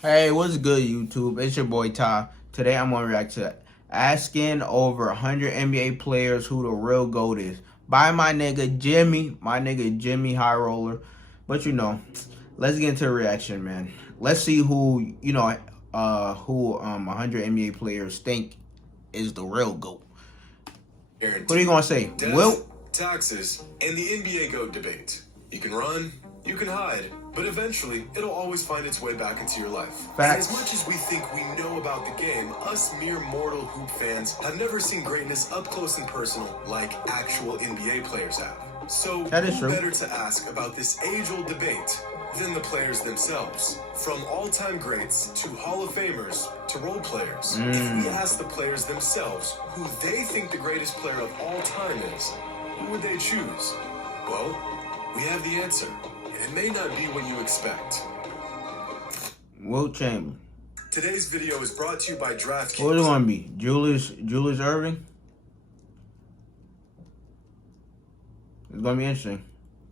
Hey, what's good, YouTube? It's your boy Ty. Today I'm gonna react to asking over 100 NBA players who the real GOAT is by my nigga JxmyHighroller. But let's get into the reaction, man. Let's see who 100 NBA players think is the real GOAT. What are you gonna say? Death, Wilt? taxes, and the NBA GOAT debate. You can run, you can hide, but eventually it'll always find its way back into your life. Facts. As much as we think we know about the game, us mere mortal hoop fans have never seen greatness up close and personal like actual NBA players have. So That is true. who better to ask about this age-old debate than the players themselves? From all-time greats to Hall of Famers to role players. If we ask the players themselves who they think the greatest player of all time is, who would they choose? Well, we have the answer, and it may not be what you expect. Wilt Chamberlain. Today's video is brought to you by DraftKings. What is it gonna be? Julius Irving? It's gonna be interesting.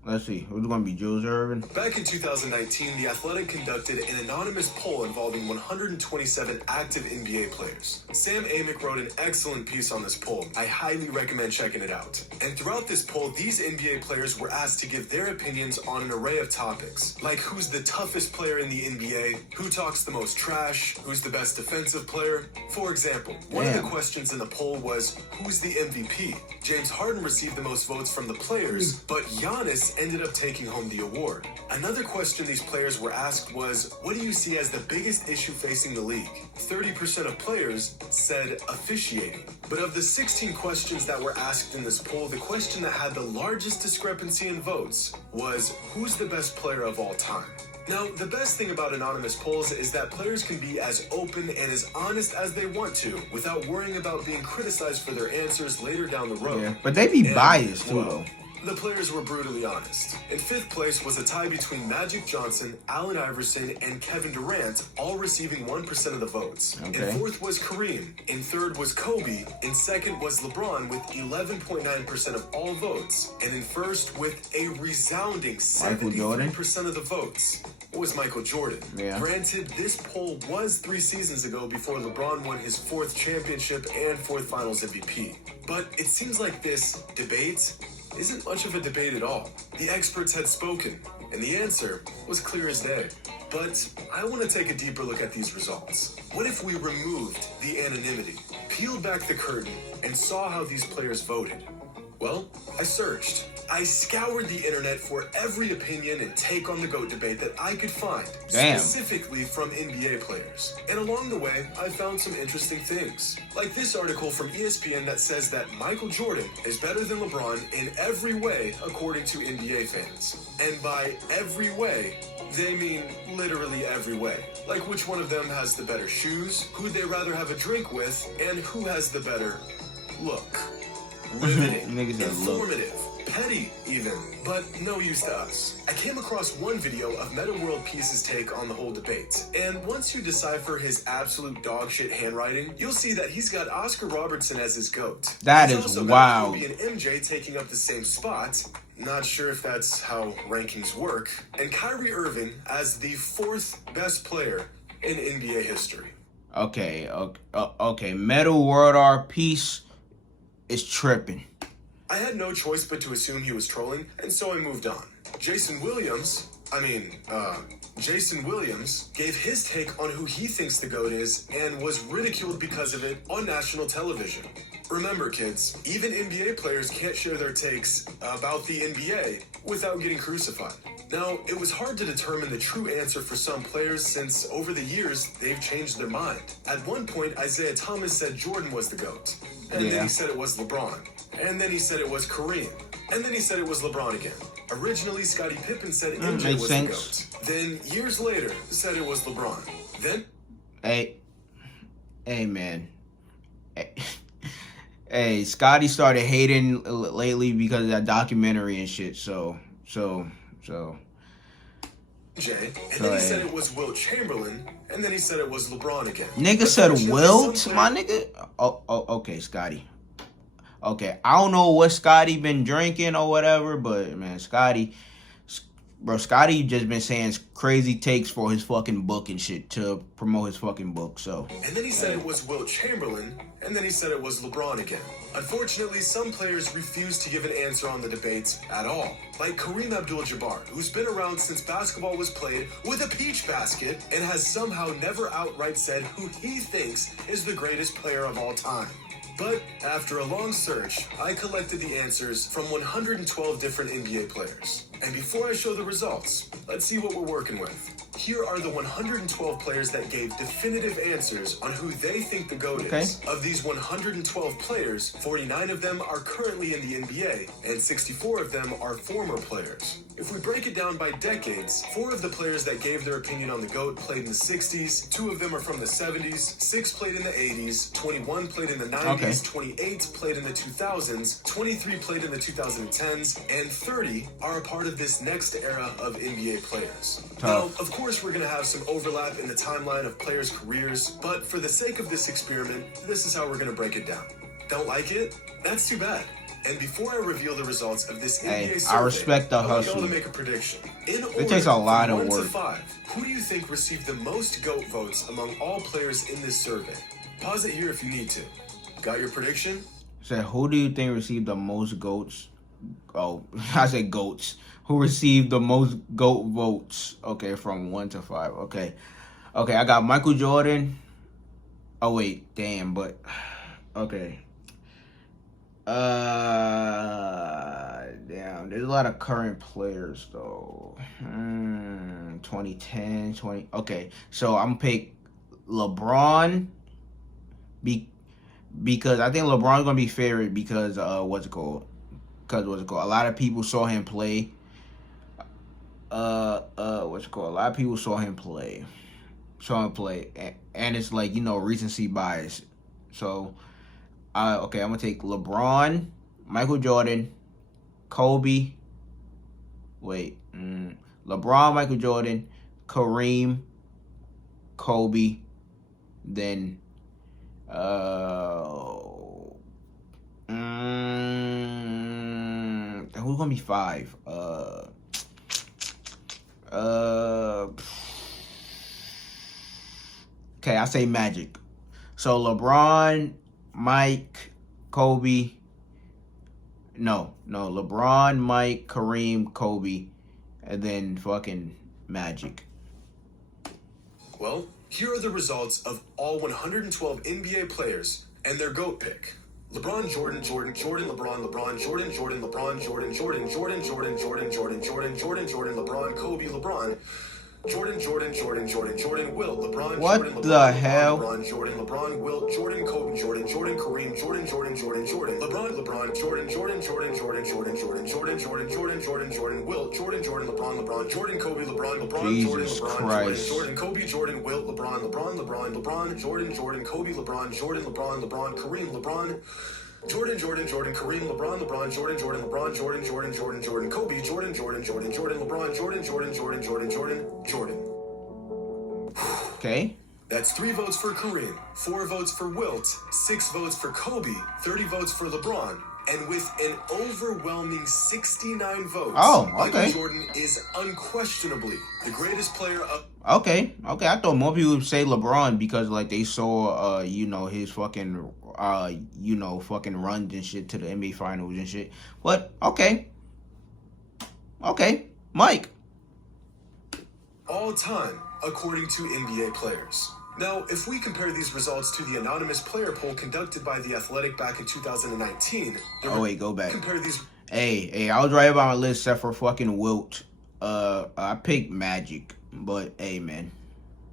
Let's see. Who's gonna be? Julius Irving? Back in 2019, The Athletic conducted an anonymous poll involving 127 active NBA players. Sam Amick wrote an excellent piece on this poll. I highly recommend checking it out. And throughout this poll, these NBA players were asked to give their opinions on an array of topics, like who's the toughest player in the NBA, who talks the most trash, who's the best defensive player. For example, one of the questions in the poll was, who's the MVP? James Harden received the most votes from the players, but Giannis ended up taking home the award. Another question these players were asked was, what do you see as the biggest issue facing the league? 30% of players said officiating. But of the 16 questions that were asked in this poll, the question that had the largest discrepancy in votes was, who's the best player of all time? Now, the best thing about anonymous polls is that players can be as open and as honest as they want to without worrying about being criticized for their answers later down the road. Yeah, but they be biased too, though. The players were brutally honest. In fifth place was a tie between Magic Johnson, Allen Iverson, and Kevin Durant, all receiving 1% of the votes. Okay. In fourth was Kareem. In third was Kobe. In second was LeBron with 11.9% of all votes. And in first, with a resounding 73% of the votes, was Michael Jordan. Yeah. Granted, this poll was 3 seasons ago before LeBron won his 4th championship and 4th Finals MVP. But it seems like this debate isn't much of a debate at all. The experts had spoken, and the answer was clear as day. But I want to take a deeper look at these results. What if we removed the anonymity, peeled back the curtain, and saw how these players voted? Well, I searched. I scoured the internet for every opinion and take on the GOAT debate that I could find, specifically from NBA players. And along the way, I found some interesting things. Like this article from ESPN that says that Michael Jordan is better than LeBron in every way, according to NBA fans. And by every way, they mean literally every way. Like which one of them has the better shoes, who'd they rather have a drink with, and who has the better look. Riveting, informative, petty even, but no use to us. I came across one video of Meta World Peace's take on the whole debate, and once you decipher his absolute dogshit handwriting, you'll see that he's got Oscar Robertson as his GOAT. That he's is also wild. Got Kobe and MJ taking up the same spot. Not sure if that's how rankings work. And Kyrie Irving as the 4th best player in NBA history. Okay. Metal World Peace is tripping. I had no choice but to assume he was trolling, and so I moved on. Jason Williams gave his take on who he thinks the GOAT is and was ridiculed because of it on national television. Remember, kids, even NBA players can't share their takes about the NBA without getting crucified. Now, it was hard to determine the true answer for some players since over the years, they've changed their mind. At one point, Isaiah Thomas said Jordan was the GOAT. And then he said it was LeBron. And then he said it was Kareem. And then he said it was LeBron again. Originally, Scottie Pippen said MJ was the GOAT. Then, years later, said it was LeBron. Then... Hey, man. Hey, Scotty started hating lately because of that documentary and shit, so... Jay, and then he said it was Wilt Chamberlain, and then he said it was LeBron again. Nigga said Wilt, my nigga? Okay, Scotty. Okay, I don't know what Scotty been drinking or whatever, but man, Scotty Bro, Scotty just been saying crazy takes for his fucking book and shit to promote his fucking book, so. And then he said it was Wilt Chamberlain, and then he said it was LeBron again. Unfortunately, some players refuse to give an answer on the debates at all. Like Kareem Abdul-Jabbar, who's been around since basketball was played with a peach basket and has somehow never outright said who he thinks is the greatest player of all time. But after a long search, I collected the answers from 112 different NBA players. And before I show the results, let's see what we're working with. Here are the 112 players that gave definitive answers on who they think the GOAT is. Of these 112 players, 49 of them are currently in the NBA, and 64 of them are former players. If we break it down by decades, 4 of the players that gave their opinion on the GOAT played in the 60s, 2 of them are from the 70s, 6 played in the 80s, 21 played in the 90s, 28 played in the 2000s, 23 played in the 2010s, and 30 are a part of this next era of NBA players. Now, of course, we're going to have some overlap in the timeline of players' careers, but for the sake of this experiment, this is how we're going to break it down. Don't like it? That's too bad. And before I reveal the results of this NBA survey, I respect the hustle. I want to make a prediction. In order, it takes a lot of from 1 work. to 5, who do you think received the most GOAT votes among all players in this survey? Pause it here if you need to. Got your prediction? So who do you think received the most GOATs? Oh, I said GOATs. Who received the most GOAT votes? Okay, from 1 to 5. Okay, I got Michael Jordan. Oh wait, damn, but okay. Damn, there's a lot of current players though. 2010, 20. Okay, so I'm gonna pick LeBron. Because I think LeBron's gonna be favorite because what's it called? A lot of people saw him play. A lot of people saw him play. And it's like, you know, recency bias. So, okay, I'm gonna take LeBron, Michael Jordan, Kobe. LeBron, Michael Jordan, Kareem, Kobe, then who's gonna be 5? Okay, I say Magic. So LeBron, Mike, Kobe. No, LeBron, Mike, Kareem, Kobe, and then fucking Magic. Well, here are the results of all 112 NBA players and their GOAT pick. LeBron, Jordan, LeBron, Jordan, LeBron, Jordan, LeBron, Jordan, LeBron, Kobe, LeBron. Jordan, Wilt, LeBron, what Jordan, the hell? LeBron, Wilt, Jordan, Kobe, Jordan, Kareem, Jordan, LeBron, Jordan, Jordan, Wilt, Jordan, LeBron, Jordan, Kobe, LeBron, Jesus Christ. Jordan, Kobe, Jordan, Wilt, LeBron, Jordan, Kobe, LeBron, Kareem, LeBron. Jordan, Kareem, LeBron, Jordan, Kobe, Jordan, LeBron, Jordan. Okay. That's 3 votes for Kareem, 4 votes for Wilt, 6 votes for Kobe, 30 votes for LeBron, and with an overwhelming 69 votes, Michael Jordan is unquestionably the greatest player of... Okay. I thought more people would say LeBron because, like, they saw, his fucking, fucking runs and shit to the NBA Finals and shit. But, okay, Mike. All time, according to NBA players. Now, if we compare these results to the anonymous player poll conducted by The Athletic back in 2019... Go back. Compare these... Hey, I was right about my list except for fucking Wilt. I picked Magic, but hey, man.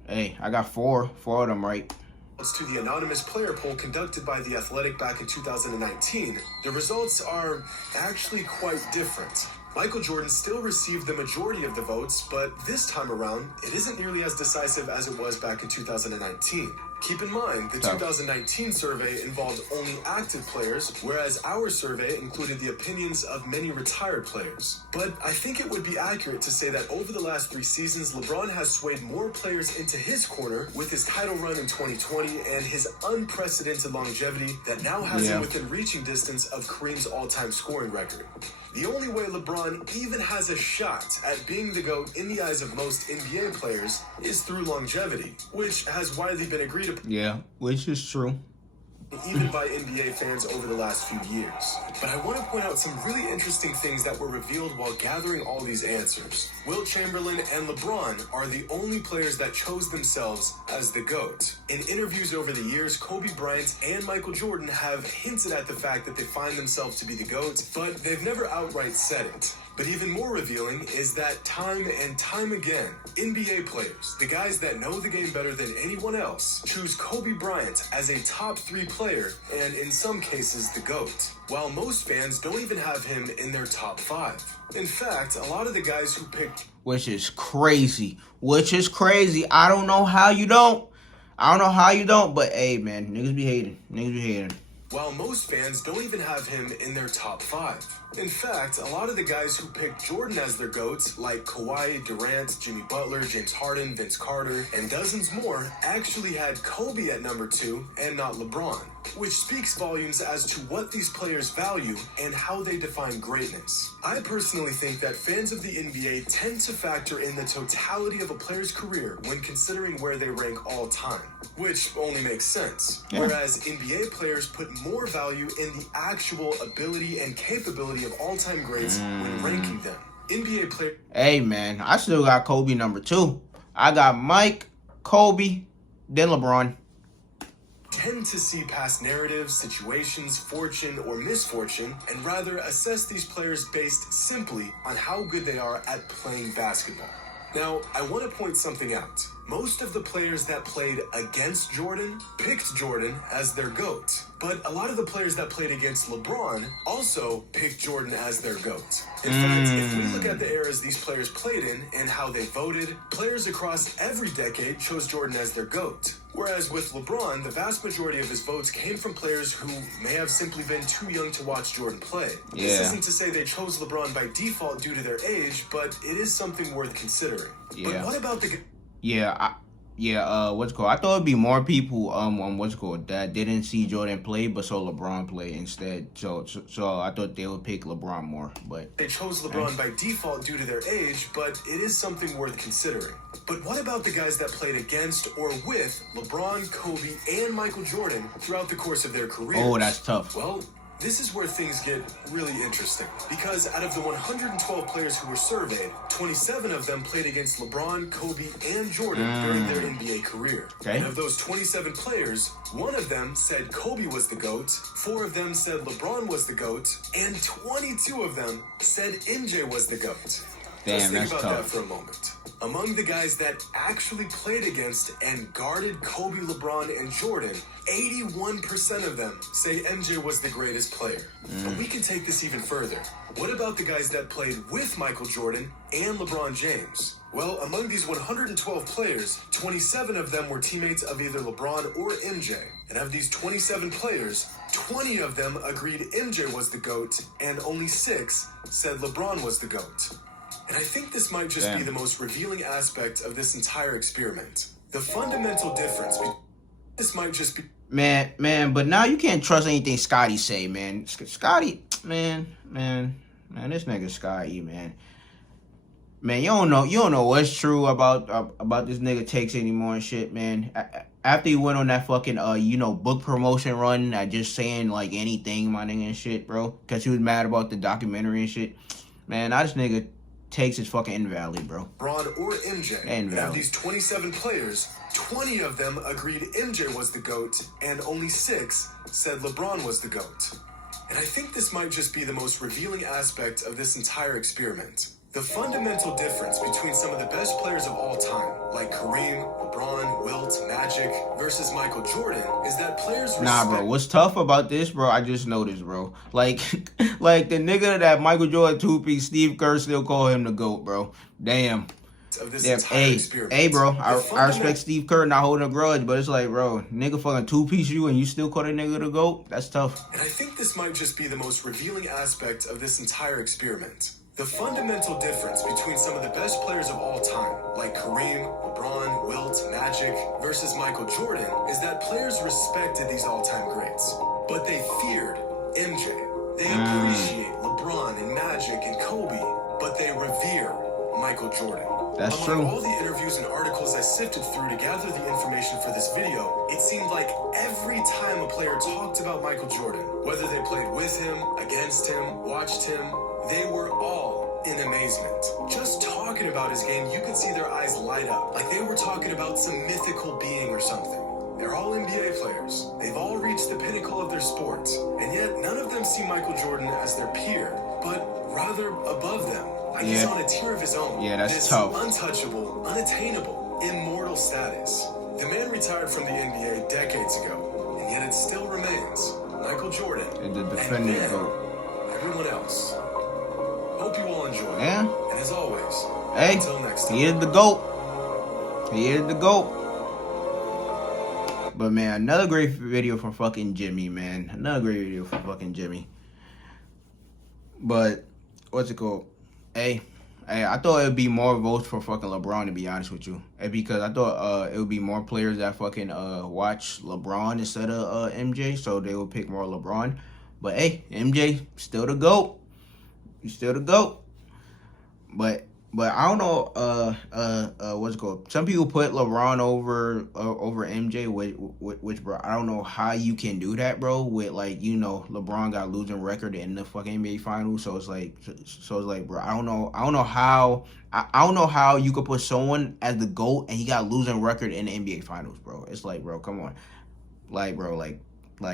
Hey, I got 4 of them right. To the anonymous player poll conducted by The Athletic back in 2019, the results are actually quite different. Michael Jordan still received the majority of the votes, but this time around, it isn't nearly as decisive as it was back in 2019. Keep in mind, the 2019 survey involved only active players, whereas our survey included the opinions of many retired players. But I think it would be accurate to say that over the last 3 seasons, LeBron has swayed more players into his corner with his title run in 2020 and his unprecedented longevity that now has him within reaching distance of Kareem's all-time scoring record. The only way LeBron even has a shot at being the GOAT in the eyes of most NBA players is through longevity, which has widely been agreed upon. Yeah, which is true. Even by NBA fans over the last few years. But I want to point out some really interesting things that were revealed while gathering all these answers. Wilt Chamberlain and LeBron are the only players that chose themselves as the GOAT. In interviews over the years, Kobe Bryant and Michael Jordan have hinted at the fact that they find themselves to be the GOAT, but they've never outright said it. But even more revealing is that time and time again, NBA players, the guys that know the game better than anyone else, choose Kobe Bryant as a top 3 player and in some cases the GOAT, while most fans don't even have him in their top 5. In fact, a lot of the guys who picked... Which is crazy. I don't know how you don't. But hey, man, niggas be hating. While most fans don't even have him in their top 5. In fact, a lot of the guys who picked Jordan as their GOAT, like Kawhi, Durant, Jimmy Butler, James Harden, Vince Carter, and dozens more, actually had Kobe at number 2 and not LeBron, which speaks volumes as to what these players value and how they define greatness. I personally think that fans of the NBA tend to factor in the totality of a player's career when considering where they rank all time, which only makes sense. Whereas NBA players put more value in the actual ability and capability of all-time greats when ranking them. NBA players... Hey, man, I still got Kobe number 2. I got Mike, Kobe, then LeBron. Tend to see past narratives, situations, fortune, or misfortune, and rather assess these players based simply on how good they are at playing basketball. Now, I want to point something out. Most of the players that played against Jordan picked Jordan as their GOAT. But a lot of the players that played against LeBron also picked Jordan as their GOAT. In fact, if we look at the eras these players played in and how they voted, players across every decade chose Jordan as their GOAT. Whereas with LeBron, the vast majority of his votes came from players who may have simply been too young to watch Jordan play. This isn't to say they chose LeBron by default due to their age, but it is something worth considering. But what about the... what's it called? I thought it'd be more people that didn't see Jordan play but saw LeBron play instead. So I thought they would pick LeBron more, but they chose LeBron by default due to their age, but it is something worth considering. But what about the guys that played against or with LeBron, Kobe, and Michael Jordan throughout the course of their careers? Oh, that's tough. Well, this is where things get really interesting, because out of the 112 players who were surveyed, 27 of them played against LeBron, Kobe, and Jordan during their NBA career. And of those 27 players, 1 of them said Kobe was the GOAT, 4 of them said LeBron was the GOAT, and 22 of them said MJ was the GOAT. Just think about that for a moment. Among the guys that actually played against and guarded Kobe, LeBron, and Jordan, 81% of them say MJ was the greatest player. But we can take this even further. What about the guys that played with Michael Jordan and LeBron James? Well, among these 112 players, 27 of them were teammates of either LeBron or MJ. And of these 27 players, 20 of them agreed MJ was the GOAT, and only 6 said LeBron was the GOAT. And I think this might just be the most revealing aspect of this entire experiment. The fundamental difference. This might just be... Man, but now you can't trust anything Scotty say, man. Scotty, man, this nigga Scotty, man. Man, you don't know what's true about this nigga takes anymore and shit, man. After he went on that fucking book promotion run, just saying like anything, my nigga and shit, bro, because he was mad about the documentary and shit. Man, now this nigga takes his fucking invalid, bro. LeBron or MJ. And of these 27 players, 20 of them agreed MJ was the GOAT, and only 6 said LeBron was the GOAT. And I think this might just be the most revealing aspect of this entire experiment. The fundamental difference between some of the best players of all time, like Kareem, LeBron, Wilt, Magic, versus Michael Jordan, is that players... Nah, bro, what's tough about this, bro, I just noticed, bro. Like the nigga that Michael Jordan two-piece, Steve Kerr still call him the GOAT, bro. Damn. aspect of this Yeah, entire experiment. hey, bro, I respect Steve Kerr not holding a grudge, but it's like, bro, nigga fucking two-piece you and you still call a nigga the GOAT? That's tough. And I think this might just be the most revealing aspect of this entire experiment. The fundamental difference between some of the best players of all time, like Kareem, LeBron, Wilt, Magic, versus Michael Jordan, is that players respected these all-time greats, but they feared MJ. They appreciate LeBron and Magic and Kobe, but they revere Michael Jordan. That's Among true. all the interviews and articles I sifted through to gather the information for this video, it seemed like every time a player talked about Michael Jordan, whether they played with him, against him, watched him, they were all in amazement. Just talking about his game, you could see their eyes light up, like they were talking about some mythical being or something. They're all NBA players. They've all reached the pinnacle of their sport, and yet none of them see Michael Jordan as their peer, but rather above them. Like he's on a tier of his own. Yeah, that's this tough. Untouchable, unattainable, immortal status. The man retired from the NBA decades ago, and yet it still remains Michael Jordan And the defending then GOAT. everyone else. Hope you all enjoy. Yeah. And as always, Hey, until next time. he is the GOAT. He is the GOAT. But man, another great video from fucking Jimmy, man. Another great video from fucking Jimmy. But what's it called? Hey, I thought it would be more votes for fucking LeBron, to be honest with you. Because I thought it would be more players that fucking watch LeBron instead of MJ, so they would pick more LeBron. But hey, MJ still the GOAT. He's still the GOAT. But I don't know what's it called? Some people put LeBron over MJ, which bro, I don't know how you can do that, bro. With like, you know, LeBron got losing record in the fucking NBA finals, so it's like bro, I don't know how you could put someone as the GOAT and he got losing record in the NBA finals, bro. It's like, bro, come on. Like, bro, like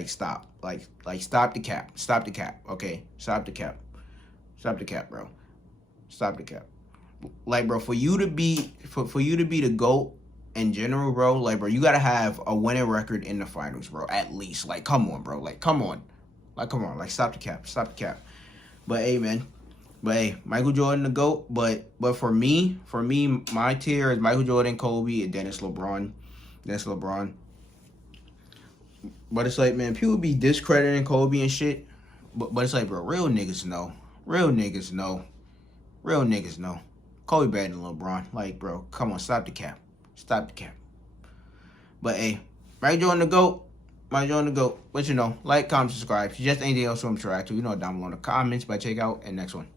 stop. Like stop the cap. Stop the cap. Okay? Stop the cap. Stop the cap, bro. Stop the cap. Like, bro, for you to be the GOAT in general, bro, like, bro, you gotta have a winning record in the finals, bro, at least. Like, come on, bro. Like, come on. Like, stop the cap. Stop the cap. But hey, man. But hey, Michael Jordan the GOAT. But for me, my tier is Michael Jordan, Kobe, and then it's LeBron. But it's like, man, people be discrediting Kobe and shit. But it's like, bro, real niggas know. Kobe better than LeBron. Like, bro, come on, stop the cap. But hey, Michael Jordan the GOAT. But you know, like, comment, subscribe. If you just anything else I'm sure to, you know, down below in the comments. But check out and next one.